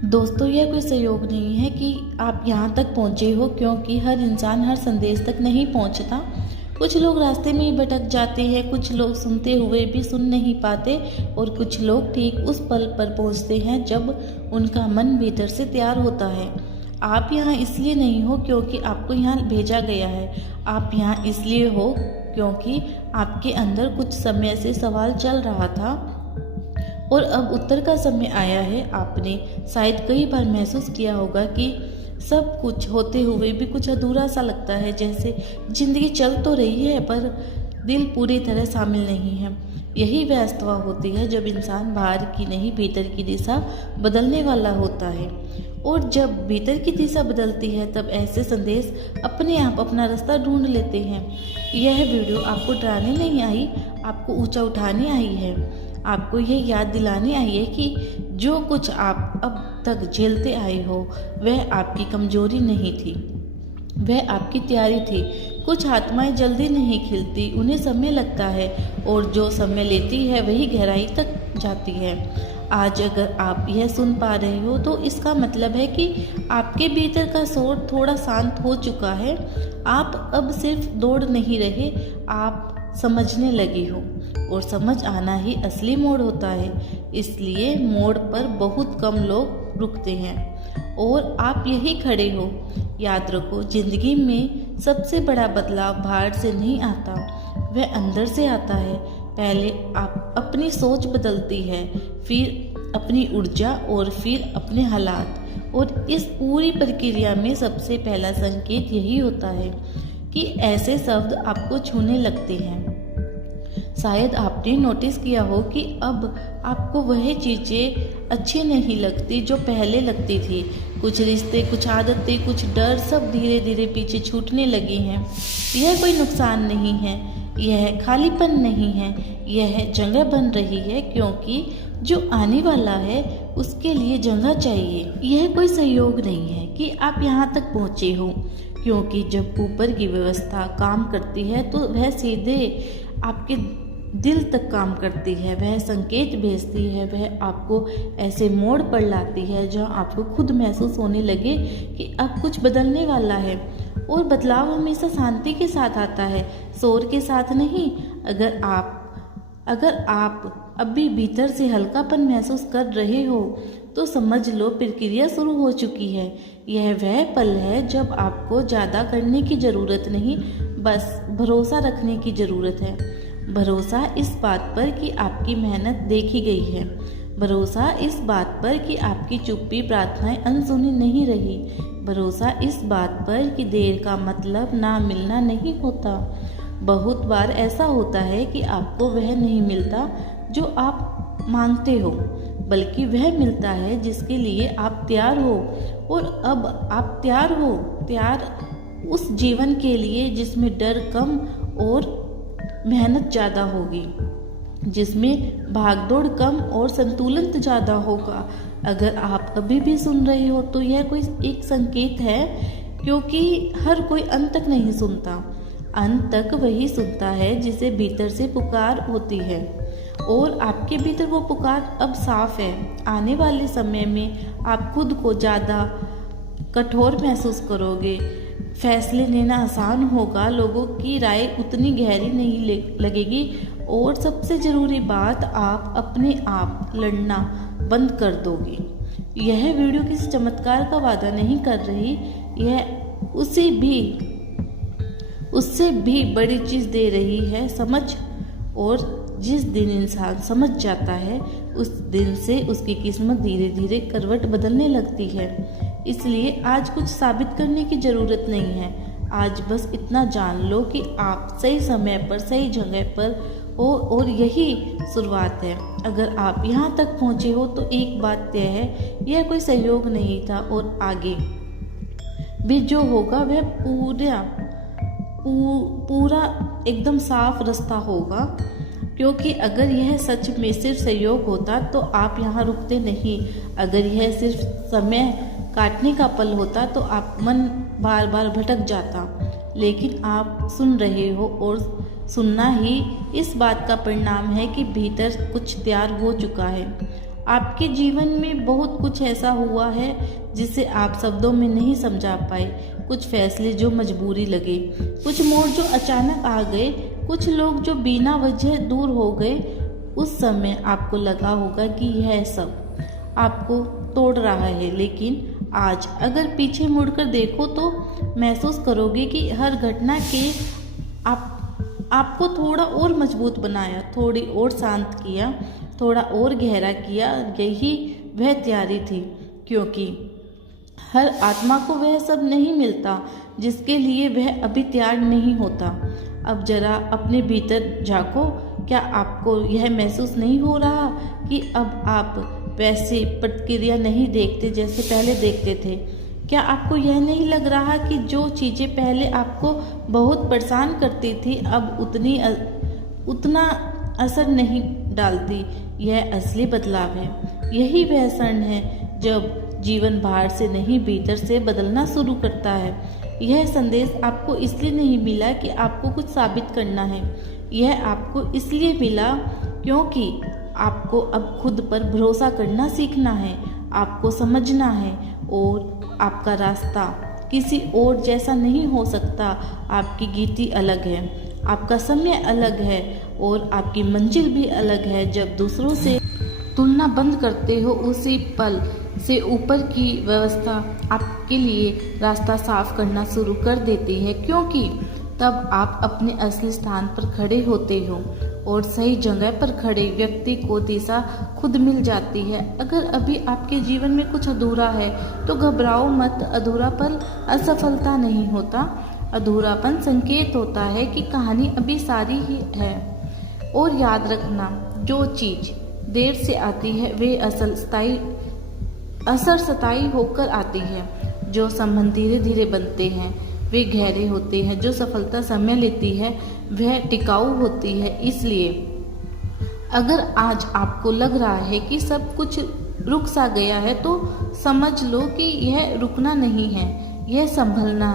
दोस्तों, यह कोई संयोग नहीं है कि आप यहाँ तक पहुँचे हो, क्योंकि हर इंसान हर संदेश तक नहीं पहुँचता। कुछ लोग रास्ते में ही भटक जाते हैं, कुछ लोग सुनते हुए भी सुन नहीं पाते और कुछ लोग ठीक उस पल पर पहुँचते हैं जब उनका मन भीतर से तैयार होता है। आप यहाँ इसलिए नहीं हो क्योंकि आपको यहाँ भेजा गया है। आप यहाँ इसलिए हो क्योंकि आपके अंदर कुछ समय से सवाल चल रहा था और अब उत्तर का समय आया है। आपने शायद कई बार महसूस किया होगा कि सब कुछ होते हुए भी कुछ अधूरा सा लगता है, जैसे जिंदगी चल तो रही है पर दिल पूरी तरह शामिल नहीं है। यही वह अवस्था होती है जब इंसान बाहर की नहीं भीतर की दिशा बदलने वाला होता है, और जब भीतर की दिशा बदलती है तब ऐसे संदेश अपने आप अपना रास्ता ढूंढ लेते हैं। यह वीडियो आपको डराने नहीं आई, आपको ऊंचा उठाने आई है। आपको यह याद दिलाने आई है कि जो कुछ आप अब तक झेलते आए हो वह आपकी कमजोरी नहीं थी, वह आपकी तैयारी थी। कुछ आत्माएं जल्दी नहीं खिलती, उन्हें समय लगता है, और जो समय लेती है वही गहराई तक जाती है। आज अगर आप यह सुन पा रहे हो तो इसका मतलब है कि आपके भीतर का शोर थोड़ा शांत हो चुका है। आप अब सिर्फ दौड़ नहीं रहे, आप समझने लगे हो, और समझ आना ही असली मोड़ होता है। इसलिए मोड़ पर बहुत कम लोग रुकते हैं और आप यही खड़े हो। याद रखो, जिंदगी में सबसे बड़ा बदलाव बाहर से नहीं आता, वह अंदर से आता है। पहले आप अपनी सोच बदलती है, फिर अपनी ऊर्जा और फिर अपने हालात, और इस पूरी प्रक्रिया में सबसे पहला संकेत यही होता है कि ऐसे शब्द आपको छूने लगते हैं। शायद आपने नोटिस किया हो कि अब आपको वह चीज़ें अच्छी नहीं लगती जो पहले लगती थी। कुछ रिश्ते, कुछ आदतें, कुछ डर सब धीरे धीरे पीछे छूटने लगे हैं। यह कोई नुकसान नहीं है, यह खालीपन नहीं है, यह जगह बन रही है, क्योंकि जो आने वाला है उसके लिए जगह चाहिए। यह कोई संयोग नहीं है कि आप यहाँ तक पहुँचे हो, क्योंकि जब ऊपर की व्यवस्था काम करती है तो वह सीधे आपके दिल तक काम करती है। वह संकेत भेजती है, वह आपको ऐसे मोड़ पर लाती है जहाँ आपको खुद महसूस होने लगे कि अब कुछ बदलने वाला है। और बदलाव हमेशा शांति के साथ आता है, शोर के साथ नहीं। अगर आप अभी भीतर से हल्कापन महसूस कर रहे हो तो समझ लो प्रक्रिया शुरू हो चुकी है। यह वह पल है जब आपको ज़्यादा करने की ज़रूरत नहीं, बस भरोसा रखने की ज़रूरत है। भरोसा इस बात पर कि आपकी मेहनत देखी गई है, भरोसा इस बात पर कि आपकी चुप्पी प्रार्थनाएं अनसुनी नहीं रही, भरोसा इस बात पर कि देर का मतलब ना मिलना नहीं होता। बहुत बार ऐसा होता है कि आपको वह नहीं मिलता जो आप मांगते हो, बल्कि वह मिलता है जिसके लिए आप तैयार हो। और अब आप तैयार हो, तैयार उस जीवन के लिए जिसमें डर कम और मेहनत ज़्यादा होगी, जिसमें भागदौड़ कम और संतुलन ज़्यादा होगा। अगर आप अभी भी सुन रहे हो तो यह कोई एक संकेत है, क्योंकि हर कोई अंत तक नहीं सुनता। अंत तक वही सुनता है जिसे भीतर से पुकार होती है, और आपके भीतर वो पुकार अब साफ है। आने वाले समय में आप खुद को ज़्यादा कठोर महसूस करोगे, फैसले लेना आसान होगा, लोगों की राय उतनी गहरी नहीं लगेगी, और सबसे ज़रूरी बात, आप अपने आप लड़ना बंद कर दोगे। यह वीडियो किसी चमत्कार का वादा नहीं कर रही, यह उससे भी बड़ी चीज़ दे रही है, समझ। और जिस दिन इंसान समझ जाता है उस दिन से उसकी किस्मत धीरे धीरे करवट बदलने लगती है। इसलिए आज कुछ साबित करने की ज़रूरत नहीं है, आज बस इतना जान लो कि आप सही समय पर सही जगह पर हो, और यही शुरुआत है। अगर आप यहाँ तक पहुँचे हो तो एक बात तय है, यह कोई सहयोग नहीं था, और आगे भी जो होगा वह पूरा एकदम साफ रास्ता होगा। क्योंकि अगर यह सच में सिर्फ सहयोग होता तो आप यहाँ रुकते नहीं। अगर यह सिर्फ समय काटने का पल होता तो आप मन बार बार भटक जाता। लेकिन आप सुन रहे हो, और सुनना ही इस बात का परिणाम है कि भीतर कुछ तैयार हो चुका है। आपके जीवन में बहुत कुछ ऐसा हुआ है जिसे आप शब्दों में नहीं समझा पाए। कुछ फैसले जो मजबूरी लगे, कुछ मोड़ जो अचानक आ गए, कुछ लोग जो बिना वजह दूर हो गए। उस समय आपको लगा होगा कि यह सब आपको तोड़ रहा है, लेकिन आज अगर पीछे मुड़कर देखो तो महसूस करोगे कि हर घटना के आपको थोड़ा और मजबूत बनाया, थोड़ी और शांत किया, थोड़ा और गहरा किया। यही वह तैयारी थी, क्योंकि हर आत्मा को वह सब नहीं मिलता जिसके लिए वह अभी तैयार नहीं होता। अब जरा अपने भीतर झांको। क्या आपको यह महसूस नहीं हो रहा कि अब आप वैसे प्रतिक्रिया नहीं देखते जैसे पहले देखते थे? क्या आपको यह नहीं लग रहा कि जो चीज़ें पहले आपको बहुत परेशान करती थी अब उतना असर नहीं डालती? यह असली बदलाव है। यही वह क्षण है जब जीवन बाहर से नहीं भीतर से बदलना शुरू करता है। यह संदेश आपको इसलिए नहीं मिला कि आपको कुछ साबित करना है। यह आपको इसलिए मिला क्योंकि आपको अब खुद पर भरोसा करना सीखना है। आपको समझना है और आपका रास्ता किसी और जैसा नहीं हो सकता। आपकी गीति अलग है, आपका समय अलग है और आपकी मंजिल भी अलग है। जब दूसरों से तुलना बंद करते हो, उसी पल से ऊपर की व्यवस्था आपके लिए रास्ता साफ करना शुरू कर देती है, क्योंकि तब आप अपने असली स्थान पर खड़े होते हो और सही जगह पर खड़े व्यक्ति को दिशा खुद मिल जाती है। अगर अभी आपके जीवन में कुछ अधूरा है तो घबराओ मत। अधूरापन असफलता नहीं होता, अधूरापन संकेत होता है कि कहानी अभी सारी ही है। और याद रखना, जो चीज़ देर से आती है वे असर स्थायी होकर आती है। जो संबंध धीरे धीरे बनते हैं वे गहरे होते हैं। जो सफलता समय लेती है वह टिकाऊ होती है। इसलिए अगर आज आपको लग रहा है कि सब कुछ रुक सा गया है तो समझ लो कि यह रुकना नहीं है, यह संभलना।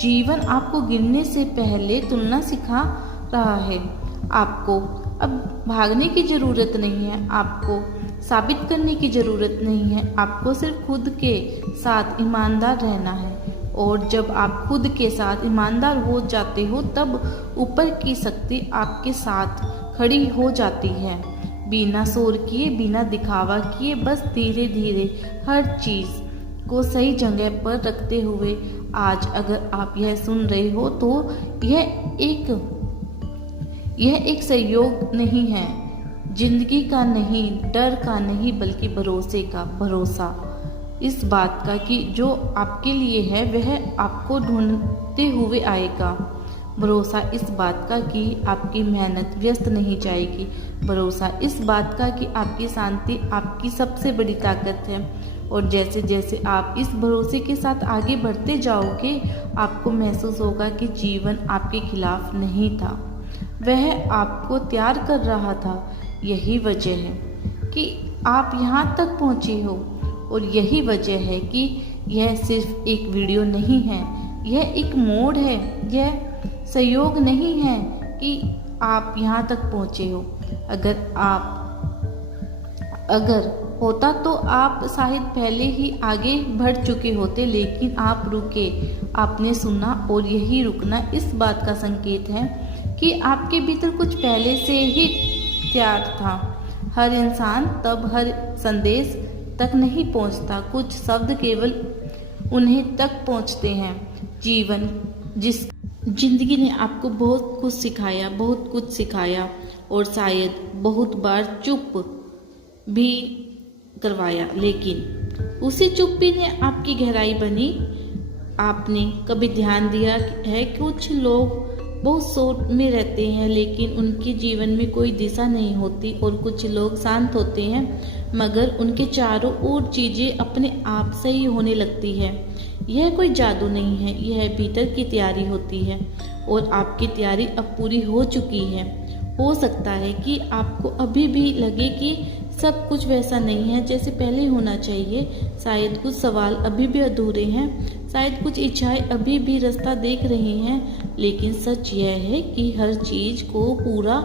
जीवन आपको गिरने से पहले तुलना सिखा रहा है। आपको अब भागने की ज़रूरत नहीं है, आपको साबित करने की ज़रूरत नहीं है। आपको सिर्फ खुद के साथ ईमानदार रहना है। और जब आप खुद के साथ ईमानदार हो जाते हो तब ऊपर की शक्ति आपके साथ खड़ी हो जाती है, बिना शोर किए, बिना दिखावा किए, बस धीरे धीरे हर चीज़ को सही जगह पर रखते हुए। आज अगर आप यह सुन रहे हो तो यह एक सहयोग नहीं है, जिंदगी का नहीं, डर का नहीं, बल्कि भरोसे का। भरोसा इस बात का कि जो आपके लिए है वह आपको ढूंढते हुए आएगा। भरोसा इस बात का कि आपकी मेहनत व्यस्त नहीं जाएगी। भरोसा इस बात का कि आपकी शांति आपकी सबसे बड़ी ताकत है। और जैसे जैसे आप इस भरोसे के साथ आगे बढ़ते जाओगे आपको महसूस होगा कि जीवन आपके खिलाफ नहीं था, वह आपको तैयार कर रहा था। यही वजह है कि आप यहाँ तक पहुँचे हो और यही वजह है कि यह सिर्फ एक वीडियो नहीं है, यह एक मोड़ है। यह सहयोग नहीं है कि आप यहाँ तक पहुँचे हो। अगर होता तो आप शायद पहले ही आगे बढ़ चुके होते, लेकिन आप रुके, आपने सुना। और यही रुकना इस बात का संकेत है कि आपके भीतर कुछ पहले से ही तैयार था। हर इंसान तब हर संदेश तक नहीं पहुंचता, कुछ शब्द केवल उन्हें तक पहुंचते हैं। जिंदगी ने आपको बहुत कुछ सिखाया और शायद बहुत बार चुप भी करवाया, लेकिन उसी चुप्पी ने आपकी गहराई बनी। आपने कभी ध्यान दिया है कुछ लोग बहुत शोर में रहते हैं लेकिन उनके जीवन में कोई दिशा नहीं होती, और कुछ लोग शांत होते हैं मगर उनके चारों ओर चीज़ें अपने आप सही होने लगती है। यह कोई जादू नहीं है, यह भीतर की तैयारी होती है और आपकी तैयारी अब पूरी हो चुकी है। हो सकता है कि आपको अभी भी लगे कि सब कुछ वैसा नहीं है जैसे पहले होना चाहिए। शायद कुछ सवाल अभी भी अधूरे हैं, शायद कुछ इच्छाएं अभी भी रास्ता देख रही हैं, लेकिन सच यह है कि हर चीज़ को पूरा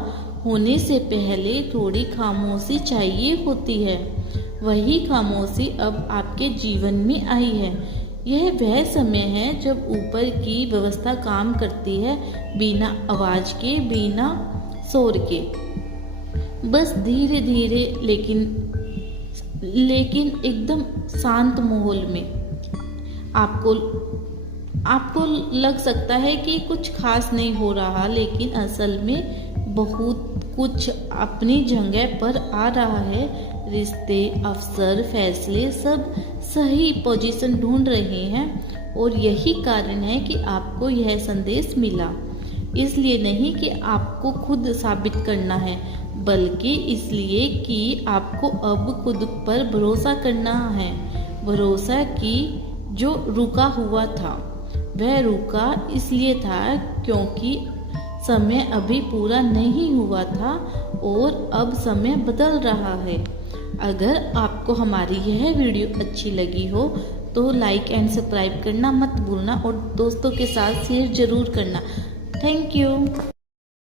होने से पहले थोड़ी खामोशी चाहिए होती है। वही खामोशी अब आपके जीवन में आई है। यह वह समय है जब ऊपर की व्यवस्था काम करती है, बिना आवाज के, बिना शोर के, बस धीरे धीरे लेकिन एकदम शांत माहौल में। आपको लग सकता है कि कुछ खास नहीं हो रहा, लेकिन असल में बहुत कुछ अपनी जगह पर आ रहा है। रिश्ते, अवसर, फैसले सब सही पोजीशन ढूंढ रहे हैं और यही कारण है कि आपको यह संदेश मिला। इसलिए नहीं कि आपको खुद साबित करना है, बल्कि इसलिए कि आपको अब खुद पर भरोसा करना है। भरोसा कि जो रुका हुआ था वह रुका इसलिए था क्योंकि समय अभी पूरा नहीं हुआ था और अब समय बदल रहा है। अगर आपको हमारी यह वीडियो अच्छी लगी हो तो लाइक एंड सब्सक्राइब करना मत भूलना और दोस्तों के साथ शेयर जरूर करना। Thank you.